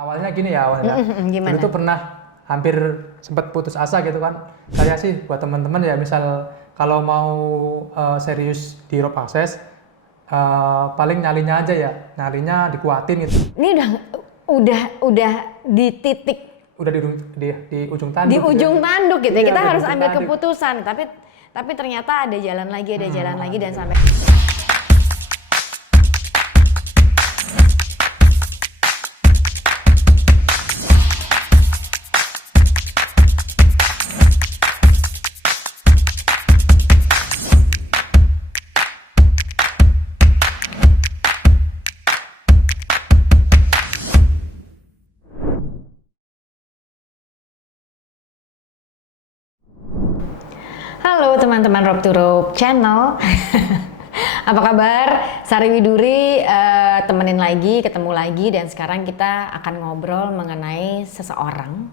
awalnya gini ya awalnya. Gimana? Dulu tuh pernah hampir sempat putus asa gitu kan. Saya sih buat teman-teman ya misal kalau mau serius di Rope Access paling nyalinya aja ya. Nyalinya dikuatin gitu. Ini udah di titik Udah di ujung tanduk. di ujung tanduk gitu ya. Iya, Kita di harus ujung ambil tanduk. keputusan, tapi ternyata ada jalan lagi, dan sampai Halo teman-teman Rope to Rope channel. Apa kabar? Sari Widuri temenin lagi, ketemu lagi, dan sekarang kita akan ngobrol mengenai seseorang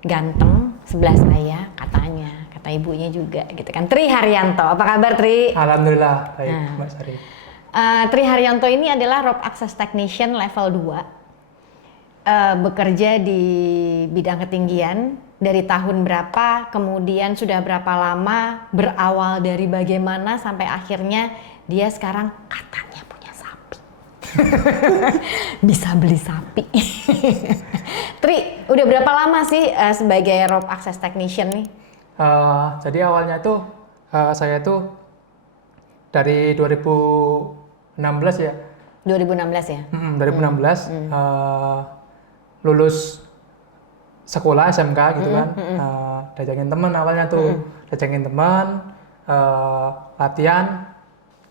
ganteng sebelah saya, kata ibunya juga gitu kan. Tri Haryanto. Apa kabar Tri? Alhamdulillah baik Mbak Sari. Tri Haryanto ini adalah Rope Access Technician level 2. Bekerja di bidang ketinggian dari tahun berapa, kemudian sudah berapa lama, berawal dari bagaimana sampai akhirnya dia sekarang katanya punya sapi. Bisa beli sapi. Tri, udah berapa lama sih sebagai Rope Access Technician nih? Jadi awalnya itu saya itu dari 2016 ya. 2016 ya? 2016 lulus sekolah SMK gitu kan. Diajakin teman awalnya tuh, diajakin teman latihan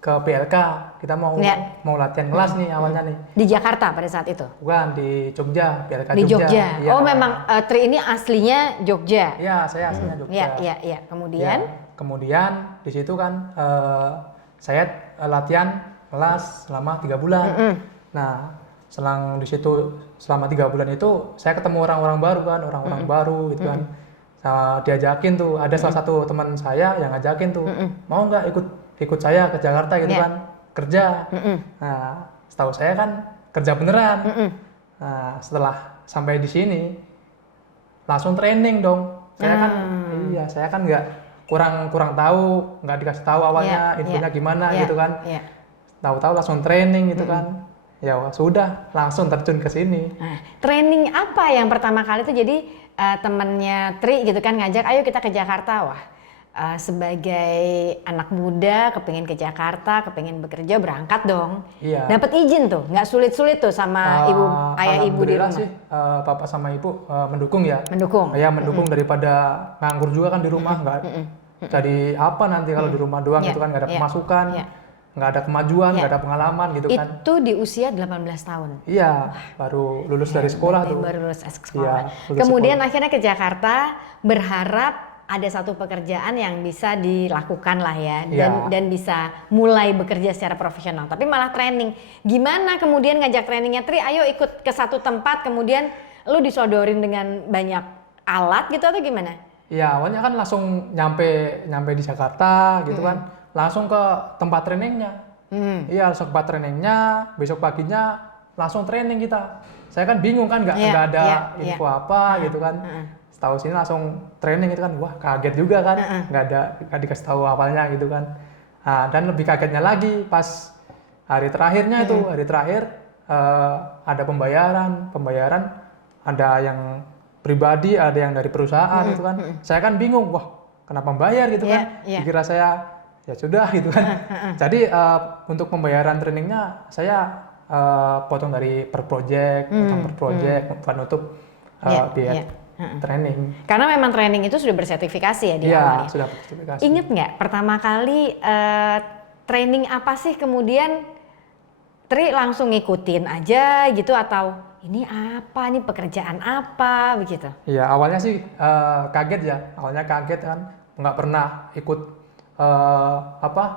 ke PLK. Kita mau latihan kelas nih awalnya nih. Di Jakarta pada saat itu? Bukan, di Jogja, PLK di Jogja. Ya. Oh memang Tri ini aslinya Jogja? Iya, saya aslinya Jogja. Iya. Kemudian? Ya, kemudian di situ kan saya latihan kelas selama 3 bulan. Nah, selang di situ selama 3 bulan itu saya ketemu orang-orang baru kan, orang-orang baru gitu kan. Diajakin tuh, ada salah satu teman saya yang ngajakin tuh, mau nggak ikut saya ke Jakarta gitu kan, kerja. Nah, setahu saya kan kerja beneran. Nah, setelah sampai di sini langsung training dong. Saya kan nggak kurang tahu, nggak dikasih tahu awalnya infonya gimana gitu kan. Tahu-tahu langsung training gitu kan. Ya sudah langsung terjun ke sini. Nah, training apa yang pertama kali itu jadi temennya Tri gitu kan ngajak, ayo kita ke Jakarta. Wah, sebagai anak muda kepingin ke Jakarta, kepingin bekerja, berangkat dong. Iya. Dapat izin tuh, nggak sulit-sulit tuh sama ayah ibu di rumah. Sih, bapak sama ibu mendukung ya. Mendukung. Ya mendukung daripada nganggur juga kan di rumah nggak. Jadi apa nanti kalau di rumah doang gitu kan nggak ada pemasukan. Nggak ada kemajuan, nggak ada pengalaman gitu kan. Itu di usia 18 tahun? Iya, baru lulus dari sekolah tuh. Baru lulus sekolah. Iya, kemudian akhirnya ke Jakarta, berharap ada satu pekerjaan yang bisa dilakukan lah ya. Dan bisa mulai bekerja secara profesional. Tapi malah training. Gimana kemudian ngajak trainingnya Tri, ayo ikut ke satu tempat, kemudian lu disodorin dengan banyak alat gitu atau gimana? Iya, awalnya kan langsung nyampe di Jakarta gitu kan. Langsung ke tempat trainingnya. Iya, langsung ke tempat trainingnya, besok paginya langsung training kita. Saya kan bingung kan, nggak ada info apa gitu kan. Setahu sini langsung training itu kan, wah kaget juga kan, nggak dikasih tahu awalnya gitu kan. Nah, dan lebih kagetnya lagi pas hari terakhirnya itu, ada pembayaran ada yang pribadi, ada yang dari perusahaan gitu kan. Saya kan bingung, wah kenapa bayar gitu kan? Dikira saya ya sudah gitu kan. Jadi untuk pembayaran trainingnya saya potong dari per project, bukan untuk biaya training. Karena memang training itu sudah bersertifikasi ya di awalnya. Iya, sudah bersertifikasi. Ingat nggak pertama kali training apa sih kemudian Tri langsung ngikutin aja gitu atau ini apa nih pekerjaan apa begitu? Iya, awalnya sih kaget ya. Awalnya kaget kan, nggak pernah ikut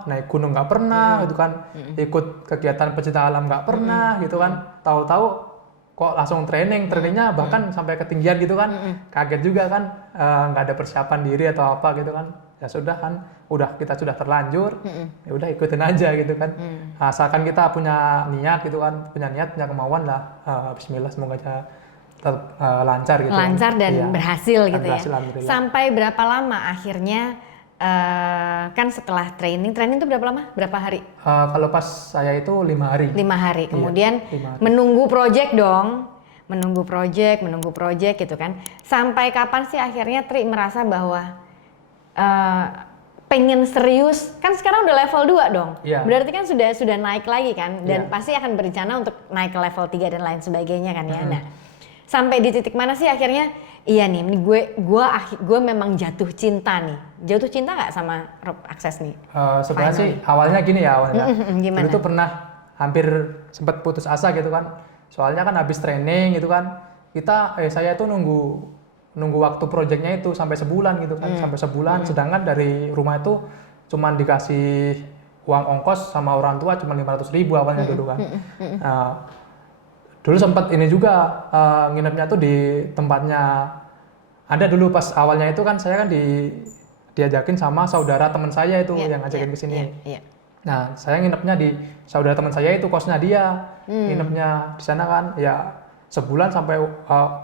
naik gunung nggak pernah gitu kan, ikut kegiatan pecinta alam nggak pernah gitu kan, tahu-tahu kok langsung trainingnya bahkan sampai ketinggian gitu kan, kaget juga kan, nggak ada persiapan diri atau apa gitu kan. Ya sudah kan, kita sudah terlanjur, ya udah ikutin aja gitu kan. Asalkan kita punya niat gitu kan, punya kemauan lah, Bismillah semoga aja tetap lancar gitu. Lancar dan Iya. berhasil Dan gitu berhasil, ya. alhamdulillah. Sampai berapa lama akhirnya kan setelah training itu berapa lama? Berapa hari? Kalau pas saya itu 5 hari. 5 hari. Iya, Kemudian 5 hari. menunggu project dong. Menunggu project gitu kan. Sampai kapan sih akhirnya Tri merasa bahwa pengen serius? Kan sekarang udah level 2 dong. Iya. Berarti kan sudah naik lagi kan, dan Iya. pasti akan berencana untuk naik ke level 3 dan lain sebagainya kan ya. Nah, sampai di titik mana sih akhirnya iya nih, gue memang jatuh cinta nih. Jatuh cinta nggak sama Rob Access nih? Sebenarnya sih awalnya gini ya awalnya. Gimana? Dulu tuh pernah hampir sempat putus asa gitu kan. Soalnya kan habis training gitu kan. Saya tuh nunggu waktu proyeknya itu sampai sebulan gitu kan. Sampai sebulan, sedangkan dari rumah itu cuman dikasih uang ongkos sama orang tua cuma 500.000 awalnya dulu kan. Dulu sempat ini juga nginepnya tuh di tempatnya, ada dulu pas awalnya itu kan saya kan diajakin sama saudara teman saya itu yang ngajakin ke sini. Iya. Nah, saya nginepnya di saudara teman saya itu, kosnya dia. Nginepnya di sana kan ya sebulan sampai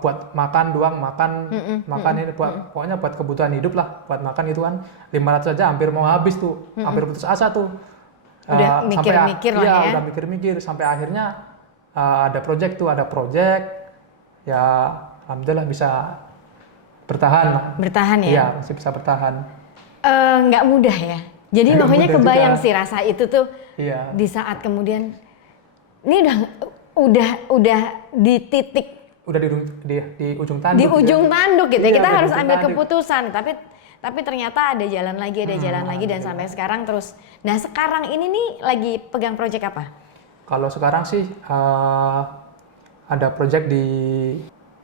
buat makan doang, makan ini pokoknya buat kebutuhan hidup lah, buat makan itu kan 500 aja hampir mau habis tuh. Hampir putus asa tuh. Udah mikir-mikir lah ya. Udah mikir-mikir sampai akhirnya ada project ya alhamdulillah bisa bertahan lah. Bertahan ya? Iya, masih bisa bertahan. Nggak mudah ya. Jadi Nggak makanya mudah kebayang juga. sih rasa itu tuh. Iya. Di saat kemudian ini udah di titik Udah di ujung tanduk. di ujung tanduk gitu ya. Iya, Kita di harus ujung ambil tanduk. keputusan, tapi ternyata ada jalan lagi dan sampai sekarang terus. Nah, sekarang ini nih lagi pegang project apa? Kalau sekarang sih ada project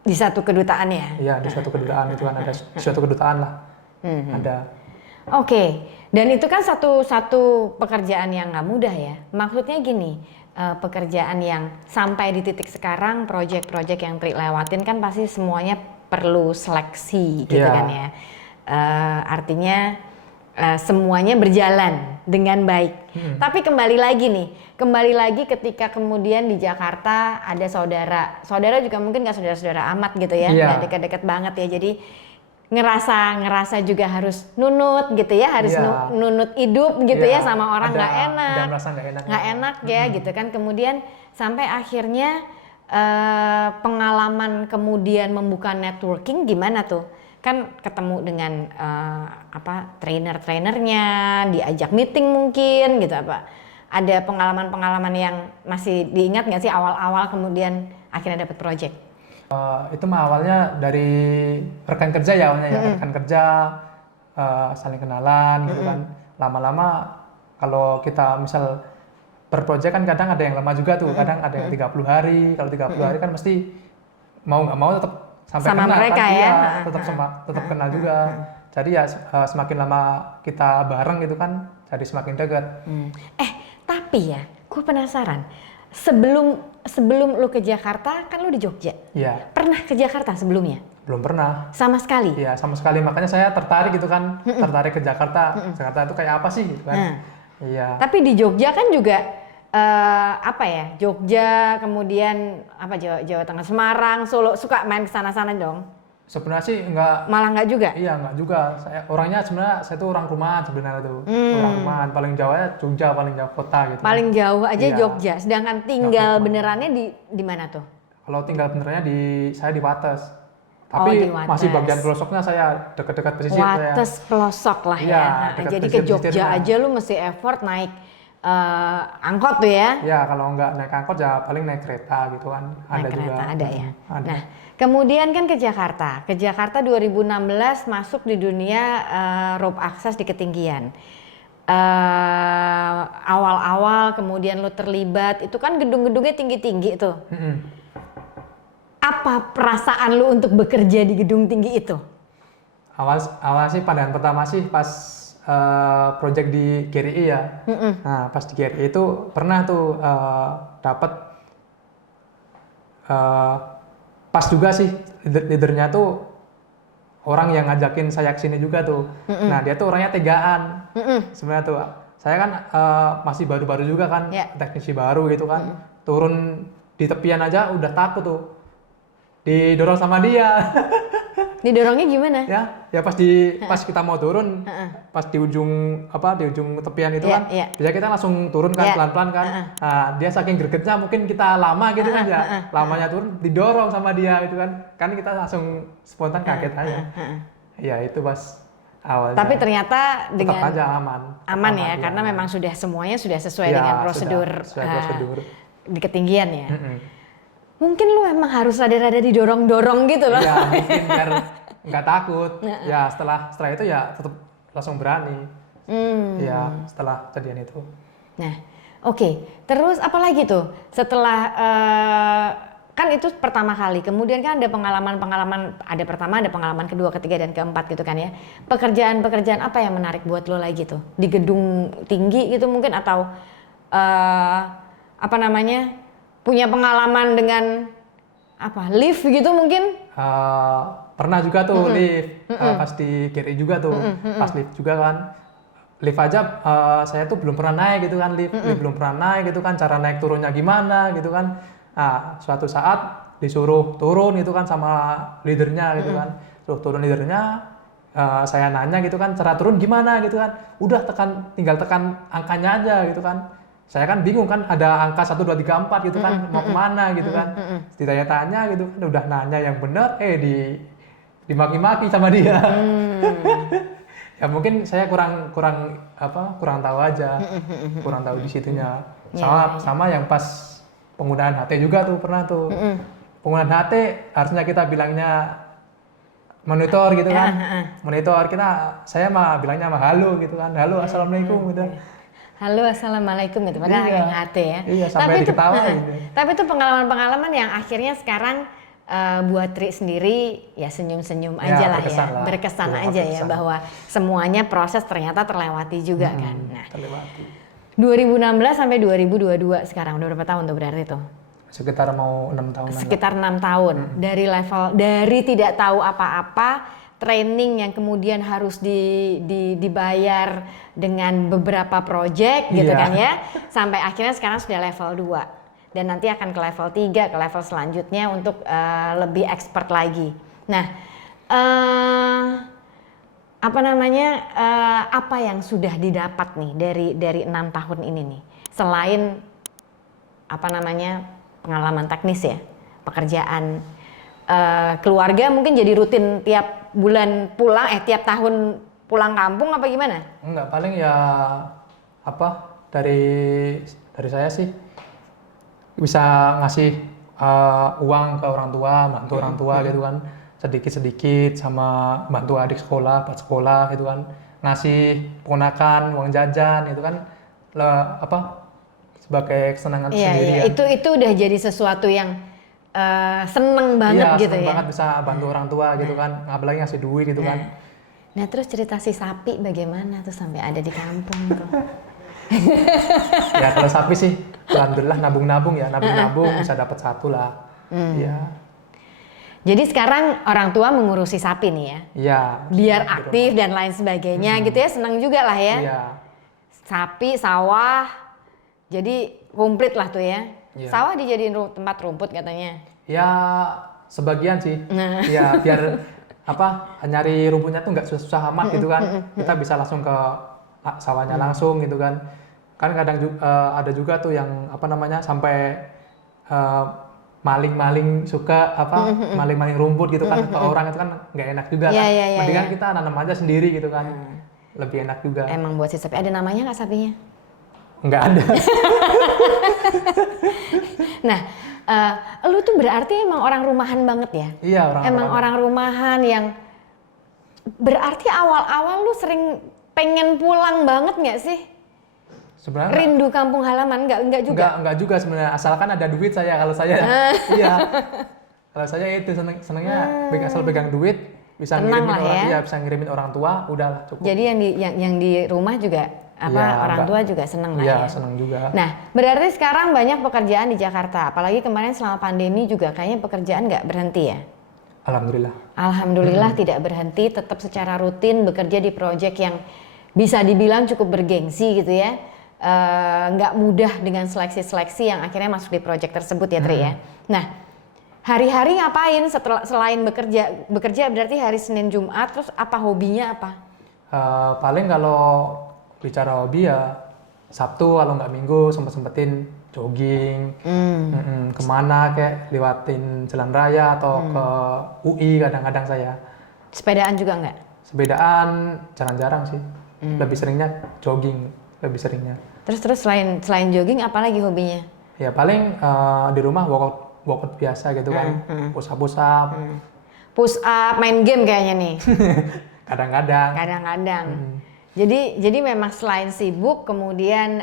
Di satu kedutaan ya? Iya, di suatu kedutaan itu kan ada suatu kedutaan lah. Ada. Oke, dan itu kan satu pekerjaan yang nggak mudah ya. Maksudnya gini, pekerjaan yang sampai di titik sekarang, project-project yang Tri lewatin kan pasti semuanya perlu seleksi gitu kan ya. Artinya semuanya berjalan dengan baik. Tapi kembali lagi ketika kemudian di Jakarta ada saudara juga mungkin nggak saudara-saudara amat gitu ya, nggak dekat-dekat banget ya. Jadi ngerasa juga harus nunut gitu ya, harus nunut hidup gitu ya sama orang nggak enak, nggak enak ya gitu kan. Kemudian sampai akhirnya pengalaman kemudian membuka networking gimana tuh? Kan ketemu dengan trainer-trainernya, diajak meeting mungkin gitu apa? Ada pengalaman-pengalaman yang masih diingat nggak sih awal-awal kemudian akhirnya dapat project? Itu mah awalnya dari rekan kerja ya awalnya ya, rekan kerja saling kenalan gitu kan. Lama-lama kalau kita misal per project kan kadang ada yang lama juga tuh, kadang ada yang 30 hari. Kalau 30 hari kan mesti mau nggak mau tetap sampai sama kenal mereka kan, ya. Tetap kenal juga. Jadi ya semakin lama kita bareng gitu kan, jadi semakin dekat. Tapi ya, gue penasaran. Sebelum lu ke Jakarta, kan lu di Jogja. Iya. Pernah ke Jakarta sebelumnya? Belum pernah. Sama sekali? Iya, sama sekali. Makanya saya tertarik gitu kan, tertarik ke Jakarta. Jakarta itu kayak apa sih gitu kan. Iya. Tapi di Jogja kan juga Jogja, kemudian Jawa Tengah, Semarang, Solo, suka main ke sana-sana dong? Sebenarnya sih enggak. Malah enggak juga? Iya, enggak juga. Saya tuh orang rumahan sebenarnya tuh. Orang rumahan, paling jauh ya Jogja, paling jauh kota gitu. Paling jauh aja Iya. Jogja. Sedangkan tinggal benerannya di mana tuh? Kalau tinggal benerannya saya di Wates. Tapi di Wates. masih bagian pelosoknya saya dekat-dekat pesisir saya. Wates pelosok lah Iya, ya. dekat Jadi ke Jogja pesisir-pesisirnya. aja lu mesti effort naik angkot tuh ya. Ya, kalau enggak naik angkot ya paling naik kereta gitu kan. Naik Ada kereta juga. ada ya. Ada. Nah, kemudian kan ke Jakarta. Ke Jakarta 2016 masuk di dunia rope access di ketinggian. Awal-awal kemudian lu terlibat, itu kan gedung-gedungnya tinggi-tinggi tuh. Apa perasaan lu untuk bekerja di gedung tinggi itu? Awal sih pandangan pertama sih pas project di GRI ya. Nah, pas di GRI itu pernah tuh dapat pas juga sih leadernya tuh orang yang ngajakin saya kesini juga tuh. Nah, dia tuh orangnya tegaan. Sebenarnya tuh saya kan masih baru-baru juga kan, teknisi baru gitu kan. Turun di tepian aja udah takut tuh. didorong sama dia. Didorongnya gimana? Ya pas kita mau turun, pas di ujung tepian itu kan, biasanya kita langsung turun kan pelan-pelan kan. Nah, dia saking gregetnya mungkin kita lama gitu kan ya, lamanya turun didorong sama dia gitu kan kita langsung spontan kaget aja. Ya itu pas awalnya. Tapi ternyata dengan tetap aja aman ya, karena memang semuanya sudah sesuai dengan prosedur, di ketinggian ya. Mungkin lu emang harus rada-rada didorong-dorong gitu loh. Iya, mungkin biar nggak takut. Ya setelah itu ya tetap langsung berani. Ya setelah kejadian itu. Nah, oke. Terus apa lagi tuh? Setelah kan itu pertama kali. Kemudian kan ada pengalaman. Ada pertama, ada pengalaman kedua, ketiga dan keempat gitu kan ya. Pekerjaan apa yang menarik buat lo lagi tuh? Di gedung tinggi gitu mungkin atau punya pengalaman dengan lift gitu mungkin? Pernah juga tuh lift, pas di kiri juga tuh, pas lift juga kan. Lift aja saya tuh belum pernah naik gitu kan, lift belum pernah naik gitu kan, cara naik turunnya gimana gitu kan. Nah, suatu saat disuruh turun gitu kan sama leadernya gitu kan, suruh turun leadernya, saya nanya gitu kan, cara turun gimana gitu kan, udah tinggal tekan angkanya aja gitu kan. Saya kan bingung kan, ada angka 1, 2, 3, 4 gitu kan, mau kemana gitu kan. Ditanya-tanya gitu kan, udah nanya yang benar, dimaki-maki sama dia. Ya mungkin saya kurang tahu aja, kurang tahu di situnya. Sama yang pas penggunaan HT juga tuh, pernah tuh. Penggunaan HT harusnya kita bilangnya monitor gitu kan. Monitor saya mah bilangnya halo gitu kan. Halo, assalamualaikum gitu. Halo, assalamualaikum gitu, padahal yang HT ya. Iya, sampai diketawain. Tapi itu pengalaman-pengalaman yang akhirnya sekarang buat Tri sendiri ya senyum-senyum aja lah ya. Berkesan aja ya bahwa semuanya proses ternyata terlewati juga kan. Nah, terlewati. 2016 sampai 2022 sekarang udah berapa tahun tuh berarti tuh? Sekitar mau 6 tahun. Sekitar 6 tahun. Dari tidak tahu apa-apa, training yang kemudian harus dibayar dengan beberapa project gitu kan ya, sampai akhirnya sekarang sudah level 2 dan nanti akan ke level 3, ke level selanjutnya untuk lebih expert lagi. Nah, apa yang sudah didapat nih dari 6 tahun ini nih, selain pengalaman teknis ya, pekerjaan, keluarga mungkin jadi rutin tiap bulan pulang, tiap tahun pulang kampung apa gimana? Enggak, paling ya dari saya sih bisa ngasih uang ke orang tua, bantu orang tua gitu kan, sedikit-sedikit, sama bantu adik sekolah, buat sekolah gitu kan, ngasih ponakan uang jajan gitu kan, sebagai kesenangan sendiri. Iya, itu udah jadi sesuatu yang seneng banget gitu ya. Iya, seneng banget bisa bantu orang tua gitu kan, apalagi ngasih duit gitu kan. Nah terus cerita si sapi bagaimana tuh sampai ada di kampung tuh? Ya kalau sapi sih, alhamdulillah nabung-nabung bisa dapat 1 lah. Ya. Jadi sekarang orang tua mengurusi sapi nih ya? Iya. Biar aktif dan lain sebagainya gitu ya, senang juga lah ya. Iya. Sapi, sawah, jadi komplit lah tuh ya. Iya. Sawah dijadiin tempat rumput katanya. Ya sebagian sih. Ya biar nyari rumputnya tuh nggak susah-susah amat gitu kan. Kita bisa langsung ke sawahnya langsung gitu kan. Kan kadang ada juga tuh yang sampai maling-maling suka maling-maling rumput gitu kan. Ke orang itu kan nggak enak juga kan. Mendingan kita nanam aja sendiri gitu kan. Lebih enak juga. Emang buat si sapi ada namanya nggak sapinya? Nggak ada. Nah, lu tuh berarti emang orang rumahan banget ya? Iya, orang rumahan yang berarti awal-awal lu sering pengen pulang banget nggak sih? Sebenarnya rindu kampung halaman nggak juga? Enggak juga sebenarnya, asalkan ada duit saya. Kalau saya iya. Kalau saya itu senengnya asal pegang duit, bisa ngirimin orang tua, udahlah cukup. Jadi yang di rumah juga orang tua juga seneng lah ya. Iya, seneng juga. Nah, berarti sekarang banyak pekerjaan di Jakarta. Apalagi kemarin selama pandemi juga kayaknya pekerjaan nggak berhenti ya? Alhamdulillah tidak berhenti, tetap secara rutin bekerja di proyek yang bisa dibilang cukup bergengsi gitu ya. Nggak mudah dengan seleksi-seleksi yang akhirnya masuk di proyek tersebut ya Tri ya. Nah, Hari-hari ngapain selain bekerja berarti hari Senin Jumat, terus apa hobinya apa? Paling kalau bicara hobi ya Sabtu kalau nggak Minggu sempetin jogging, kemana kayak lewatin jalan raya atau ke UI kadang-kadang saya. Sepedaan juga nggak? Sepedaan jarang-jarang sih, lebih seringnya jogging, lebih seringnya. Terus selain jogging apa lagi hobinya? Ya paling di rumah workout biasa gitu kan, push up. Push up, main game kayaknya nih. Kadang-kadang. Jadi memang selain sibuk, kemudian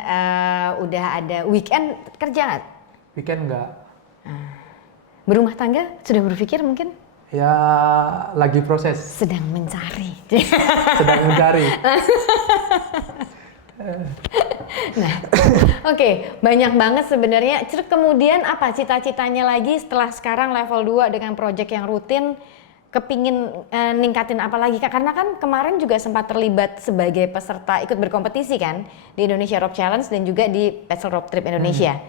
udah ada weekend kerja nggak? Weekend enggak. Berumah tangga sudah berpikir mungkin? Ya lagi proses. Sedang mencari. Nah, oke, banyak banget sebenarnya. Kemudian apa cita-citanya lagi setelah sekarang level 2 dengan project yang rutin? Kepingin ningkatin apa lagi Kak? Karena kan kemarin juga sempat terlibat sebagai peserta ikut berkompetisi kan di Indonesia Rope Challenge dan juga di Petzl Rope Trip Indonesia.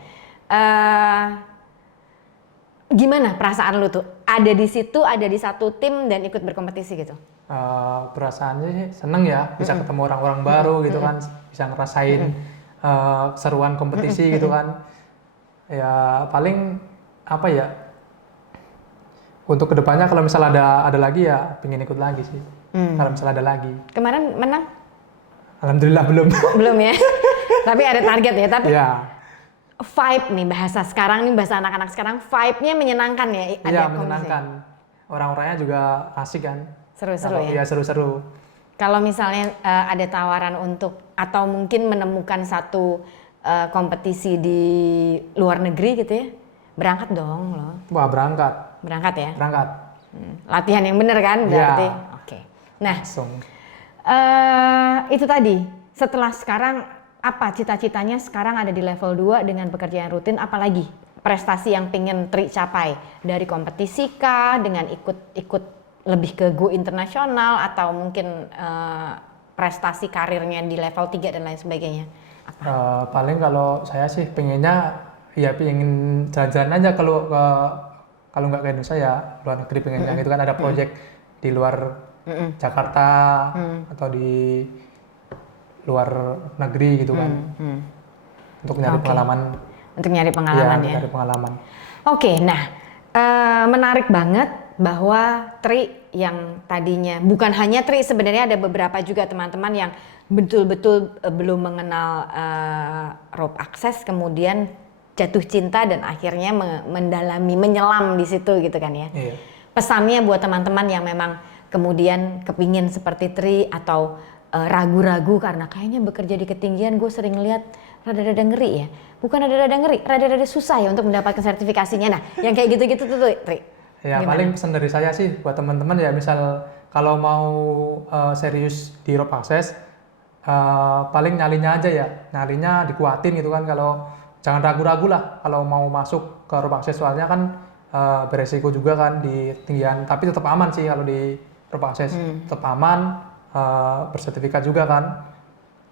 Gimana perasaan lu tuh? Ada di situ, ada di satu tim dan ikut berkompetisi gitu? Perasaannya sih seneng ya, bisa ketemu orang-orang baru gitu kan, bisa ngerasain seruan kompetisi gitu kan. Ya paling apa ya? Untuk kedepannya kalau misalnya ada lagi ya pengen ikut lagi sih. Kalau misalnya ada lagi. Kemarin menang? Alhamdulillah belum. Belum ya. Tapi ada target ya. Tapi ya. Vibe nih bahasa sekarang nih, bahasa anak-anak sekarang, vibe-nya menyenangkan ya. Iya menyenangkan. Orang-orangnya juga asik kan. Seru-seru ya. Iya seru-seru. Kalau misalnya ada tawaran untuk atau mungkin menemukan satu kompetisi di luar negeri gitu ya, berangkat dong loh. Wah berangkat. Berangkat ya? Berangkat. Latihan yang bener kan berarti? Ya. Oke. Nah, itu tadi setelah sekarang apa cita-citanya sekarang ada di level 2 dengan pekerjaan rutin, apalagi prestasi yang pengen Tri capai dari kompetisi kah, dengan ikut lebih ke go internasional atau mungkin prestasi karirnya di level 3 dan lain sebagainya? Paling kalau saya sih pengennya ya pengen jalan-jalan aja kalau nggak ke Indonesia ya luar negeri pengennya gitu kan, ada project di luar Jakarta atau di luar negeri gitu kan, untuk nyari pengalaman. Untuk nyari pengalaman ya. Nyari pengalaman. Oke, nah menarik banget bahwa Tri yang tadinya bukan hanya Tri, sebenarnya ada beberapa juga teman-teman yang betul-betul belum mengenal rope access, kemudian jatuh cinta dan akhirnya mendalami, menyelam di situ gitu kan ya. Iya. Pesannya buat teman-teman yang memang kemudian kepingin seperti Tri atau ragu-ragu karena kayaknya bekerja di ketinggian gue sering lihat rada-rada ngeri ya. Bukan rada-rada ngeri, rada-rada susah ya untuk mendapatkan sertifikasinya. Nah, yang kayak gitu-gitu tuh Tri. Ya, gimana? Paling pesan dari saya sih buat teman-teman ya, misal kalau mau serius di rope access, paling nyalinya aja ya. Nyalinya dikuatin gitu kan, kalau jangan ragu-ragu lah kalau mau masuk ke rope access, soalnya kan beresiko juga kan di ketinggian, tapi tetap aman sih kalau di rope access. Tetap aman, bersertifikat juga kan.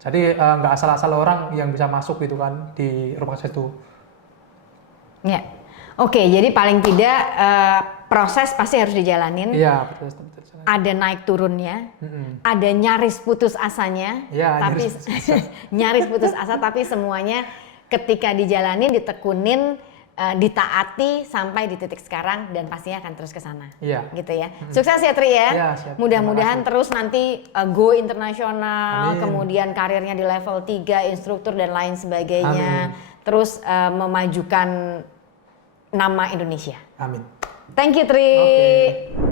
Jadi nggak asal-asal orang yang bisa masuk gitu kan di rope access itu. Ya, oke. Jadi paling tidak proses pasti harus dijalanin. Iya, betul. Ada naik turunnya, ada nyaris putus asanya, ya, tapi nyaris putus asa, tapi semuanya ketika dijalanin, ditekunin, ditaati sampai di titik sekarang dan pastinya akan terus ke sana. Iya. Gitu ya. Sukses ya Tri ya. Iya, siap. Mudah-mudahan terus nanti go internasional, Amin. kemudian karirnya di level 3, instruktur dan lain sebagainya. Amin. Terus memajukan nama Indonesia. Amin. Thank you Tri. Okay.